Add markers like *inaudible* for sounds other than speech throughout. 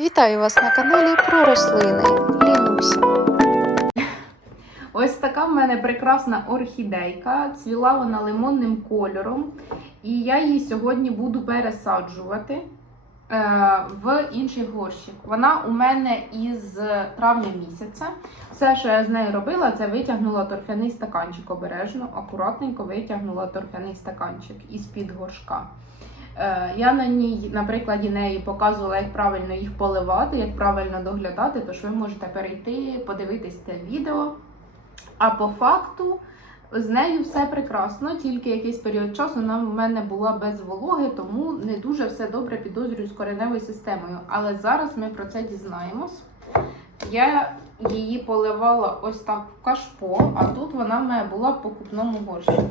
Вітаю вас на каналі про рослини Лінуся. Ось така в мене прекрасна орхідейка. Цвіла вона лимонним кольором. І я її сьогодні буду пересаджувати е, в інший горщик. Вона у мене із травня місяця. Все, що я з нею робила, це витягнула торфяний стаканчик обережно, акуратненько витягнула торфяний стаканчик із-під горшка. Е, Я на ній, на прикладі неї показувала, як правильно їх поливати, як правильно доглядати, тож ви можете перейти, подивитись те відео. А по факту з нею все прекрасно, тільки якийсь період часу вона в мене була без вологи, тому не дуже все добре підозрюю з кореневою системою. Але зараз ми про це дізнаємось. Я її поливала ось так в кашпо, а тут вона в мене була в покупному горщику.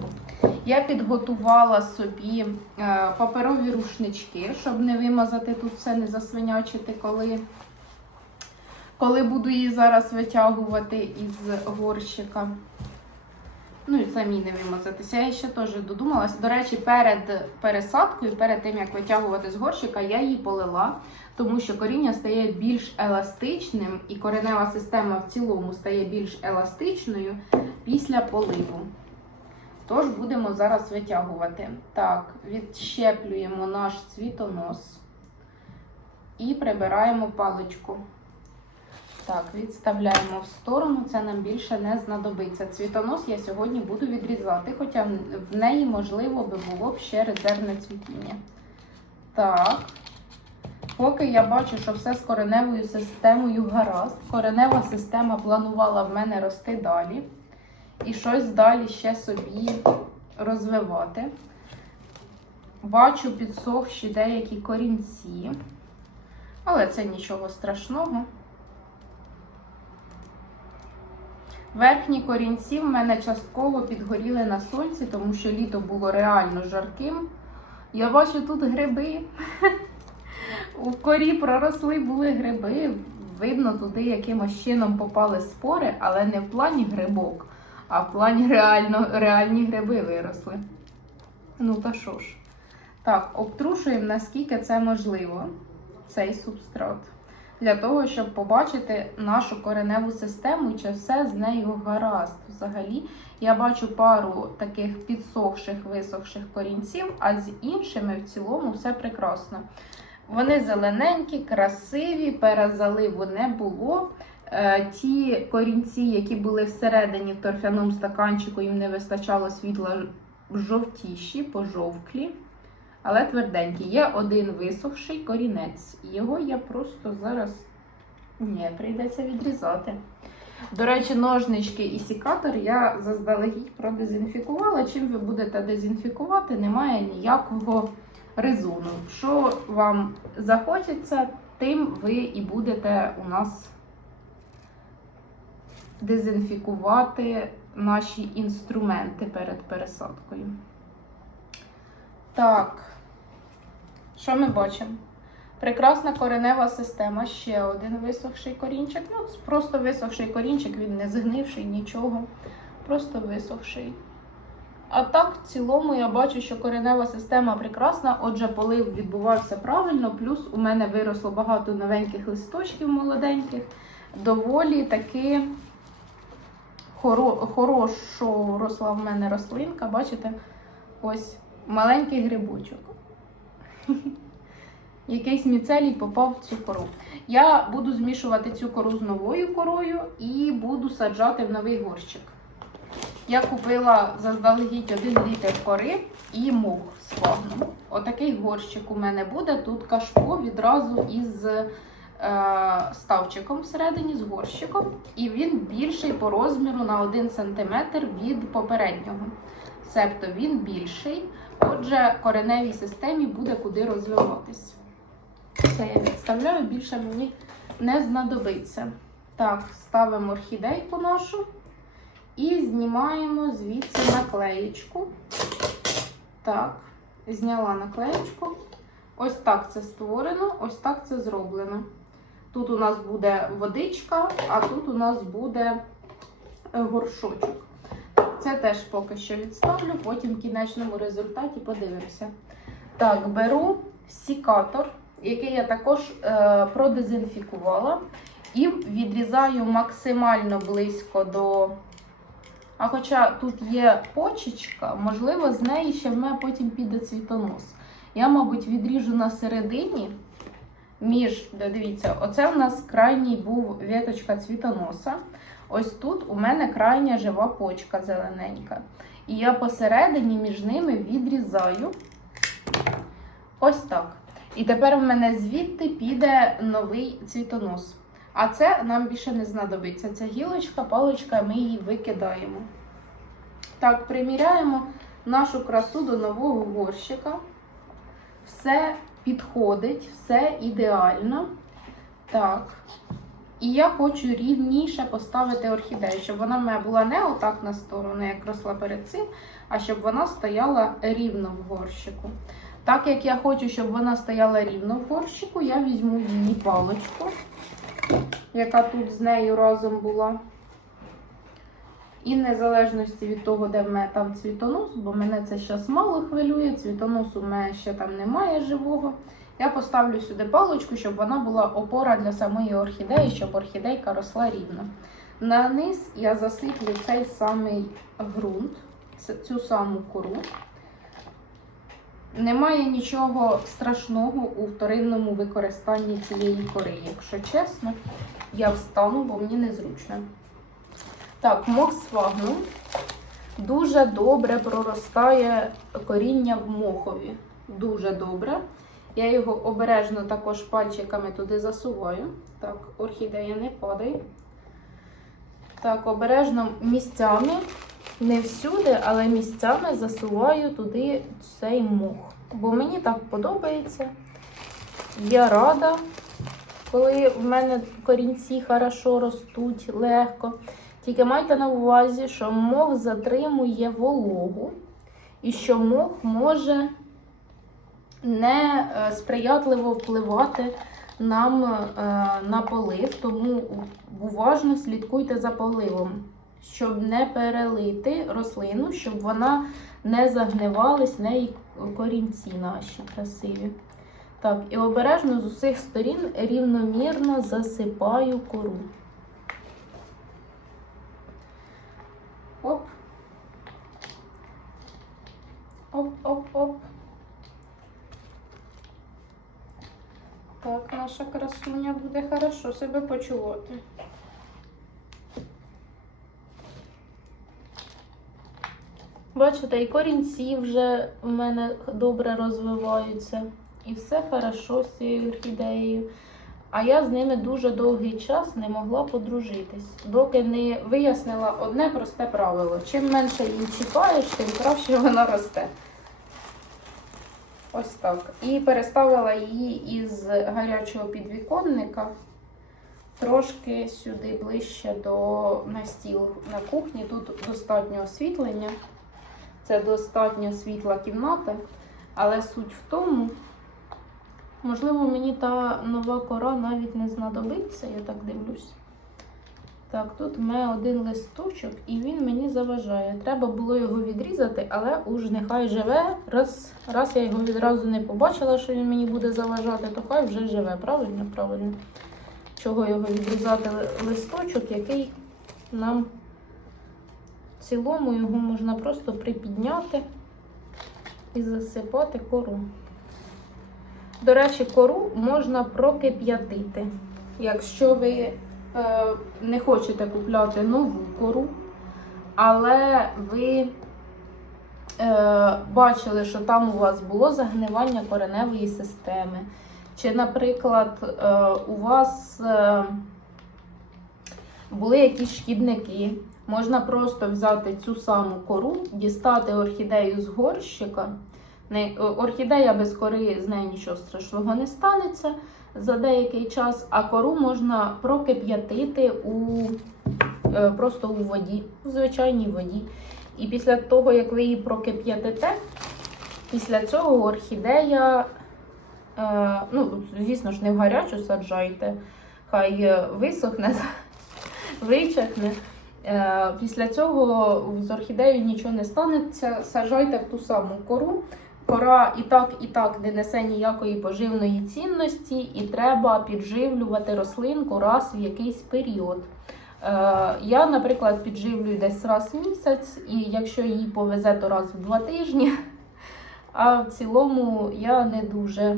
Я підготувала собі е, паперові рушнички, щоб не вимазати тут все, не засвинячити, коли, коли буду її зараз витягувати із горщика. Ну і самі не вимазатися. Я ще теж додумалась. До речі, перед пересадкою, перед тим як витягувати з горщика, я її полила, тому що коріння стає більш еластичним, і коренева система в цілому стає більш еластичною після поливу. Тож будемо зараз витягувати. Так, відщеплюємо наш цвітонос і прибираємо паличку. Так, відставляємо в сторону, це нам більше не знадобиться. Цвітонос я сьогодні буду відрізати, хоча в неї, можливо, би було б ще резервне цвітіння. Так. Поки я бачу, що все з кореневою системою гаразд. Коренева система планувала в мене рости далі. І щось далі ще собі розвивати. Бачу підсохші деякі корінці, але це нічого страшного. Верхні корінці в мене частково підгоріли на сонці, тому що літо було реально жарким. Я бачу тут гриби. *laughs* У корі проросли були гриби. Видно, туди якимось чином попали спори, але не в плані грибок, а в плані реально, реальні гриби виросли. Ну та що ж. Так, обтрушуємо наскільки це можливо, цей субстрат для того, щоб побачити нашу кореневу систему, чи все з нею гаразд. Взагалі, я бачу пару таких підсохших, висохших корінців, а з іншими в цілому все прекрасно. Вони зелененькі, красиві, перезаливу не було. Е, Ті корінці, які були всередині в торфяному стаканчику, їм не вистачало світла жовтіші, пожовклі але тверденькі. Є один висохший корінець. Його я просто зараз Ні, прийдеться відрізати. До речі, ножнички і сікатор я заздалегідь продезінфікувала. Чим ви будете дезінфікувати, немає ніякого резону. Що вам захочеться, тим ви і будете у нас дезінфікувати наші інструменти перед пересадкою. Так, що ми бачимо? Прекрасна коренева система, ще один висохший корінчик. Ну, просто висохший корінчик, він не згнивший, нічого. Просто висохший. А так, в цілому, я бачу, що коренева система прекрасна, отже, полив відбувався правильно, плюс у мене виросло багато новеньких листочків молоденьких. Доволі таки хоро... хорошо росла в мене рослинка, бачите? Ось маленький грибочок. Якийсь міцелій попав в цю кору. Я буду змішувати цю кору з новою корою і буду саджати в новий горщик. Я купила заздалегідь 1 літр кори і мох з фагном. Отакий горщик у мене буде. Тут кашпо відразу із е, ставчиком всередині, з горщиком. І він більший по розміру на 1 см від попереднього. Себто він більший. Отже, кореневій системі буде куди розвиватись. Це я відставляю, більше мені не знадобиться. Так, ставимо орхідейку нашу і знімаємо звідси наклеєчку. Так, зняла наклеєчку. Ось так це створено, ось так це зроблено. Тут у нас буде водичка, а тут у нас буде горшочок. Це теж поки що відставлю, потім в кінечному результаті подивимося. Так, беру сікатор. який я також е, продезінфікувала. І відрізаю максимально близько до. А хоча тут є почечка, можливо, з неї ще в мене потім піде цвітонос. Я, мабуть, відріжу на середині між, дивіться, оце в нас крайній був віточка цвітоноса. Ось тут у мене крайня жива почка зелененька. І я посередині між ними відрізаю ось так. І тепер в мене звідти піде новий цвітонос. А це нам більше не знадобиться. Ця гілочка, паличка, ми її викидаємо. Так, приміряємо нашу красу до нового горщика. Все підходить, все ідеально. Так. І я хочу рівніше поставити орхідею, щоб вона в мене була не отак на сторону, як росла перед цим, а щоб вона стояла рівно в горщику. Так як я хочу, щоб вона стояла рівно в горщику, я візьму її паличку, яка тут з нею разом була. І незалежності від того, де в мене там цвітонос, бо мене це зараз мало хвилює, цвітоносу в мене ще там немає живого. Я поставлю сюди паличку, щоб вона була опора для самої орхідеї, щоб орхідейка росла рівно. На низ я засиплю цей самий ґрунт, цю саму кору. Немає нічого страшного у вторинному використанні цієї кори. Якщо чесно, я встану, бо мені незручно. Так, мох сфагнум дуже добре проростає коріння в мохові. Дуже добре. Я його обережно також пальчиками туди засуваю. Так, орхідея не падає. Так, обережно місцями, не всюди, але місцями засуваю туди цей мох. Бо мені так подобається. Я рада, коли в мене корінці хорошо ростуть, легко. Тільки майте на увазі, що мох затримує вологу, і що мох може не е, сприятливо впливати нам е, на полив, тому уважно слідкуйте за поливом, щоб не перелити рослину, щоб вона не загнивались, в неї корінці наші красиві. Так, і обережно з усіх сторін рівномірно засипаю кору. Наша красуня буде хорошо себе почувати. Бачите, і корінці вже в мене добре розвиваються. І все хорошо з цією орхідеєю. А я з ними дуже довгий час не могла подружитись, доки не вияснила одне просте правило. Чим менше її чіпаєш, тим краще вона росте. Ось так. І переставила її із гарячого підвіконника трошки сюди ближче до на стіл на кухні. Тут достатньо освітлення. Це достатньо світла кімната. Але суть в тому, можливо, мені та нова кора навіть не знадобиться, я так дивлюсь. Так, тут в мене один листочок, і він мені заважає. Треба було його відрізати, але уж нехай живе. Раз, раз я його відразу не побачила, що він мені буде заважати, то хай вже живе. Правильно, правильно. Чого його відрізати ли- листочок, який нам в цілому його можна просто припідняти і засипати кору. До речі, кору можна прокип'ятити. Якщо ви не хочете купляти нову кору, але ви е, бачили, що там у вас було загнивання кореневої системи. Чи, наприклад, е, у вас е, були якісь шкідники, можна просто взяти цю саму кору, дістати орхідею з горщика. Орхідея без кори з нею нічого страшного не станеться за деякий час, а кору можна прокип'ятити у, е, просто у воді, у звичайній воді. І після того, як ви її прокип'ятите, після цього орхідея, е, ну, звісно ж, не в гарячу саджайте, хай е, висохне, *laughs* вичахне. Після цього з орхідеєю нічого не станеться. Саджайте в ту саму кору, кора і так, і так не несе ніякої поживної цінності, і треба підживлювати рослинку раз в якийсь період. Е, я, наприклад, підживлюю десь раз в місяць, і якщо її повезе, то раз в два тижні. А в цілому я не дуже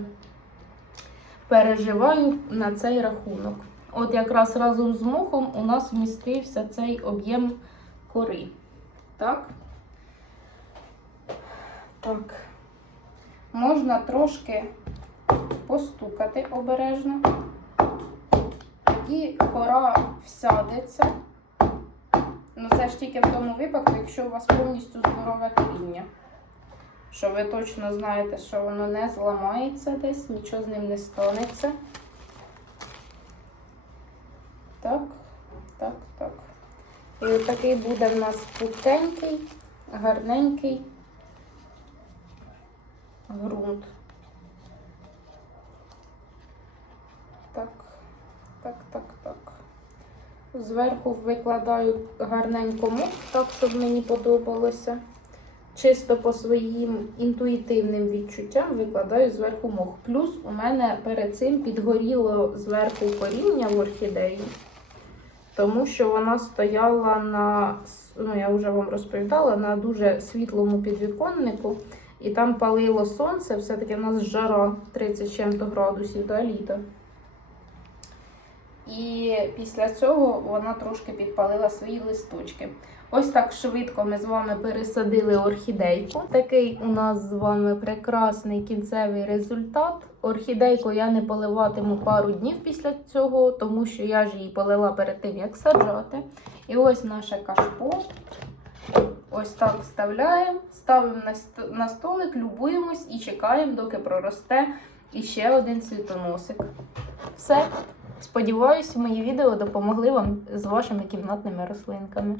переживаю на цей рахунок. От якраз разом з мохом у нас вмістився цей об'єм кори. Так. Так. Можна трошки постукати обережно. Тоді кора всядеться. Ну, це ж тільки в тому випадку, якщо у вас повністю здорове коріння. Що ви точно знаєте, що воно не зламається десь, нічого з ним не станеться. Так, так, так. І отакий буде в нас пухенький, гарненький ґрунт. Так, так, так, так. Зверху викладаю гарненько мох, так, щоб мені подобалося. Чисто по своїм інтуїтивним відчуттям викладаю зверху мох. Плюс у мене перед цим підгоріло зверху коріння в орхідеї, тому що вона стояла на, ну я вже вам розповідала, на дуже світлому підвіконнику. І там палило сонце, все-таки в нас жара 30 чим-то градусів до літа. І після цього вона трошки підпалила свої листочки. Ось так швидко ми з вами пересадили орхідейку. Такий у нас з вами прекрасний кінцевий результат. Орхідейку я не поливатиму пару днів після цього, тому що я ж її полила перед тим, як саджати. І ось наше кашпо. Ось так вставляємо, ставимо на столик, любуємось і чекаємо, доки проросте іще один цвітоносик. Все. Сподіваюсь, мої відео допомогли вам з вашими кімнатними рослинками.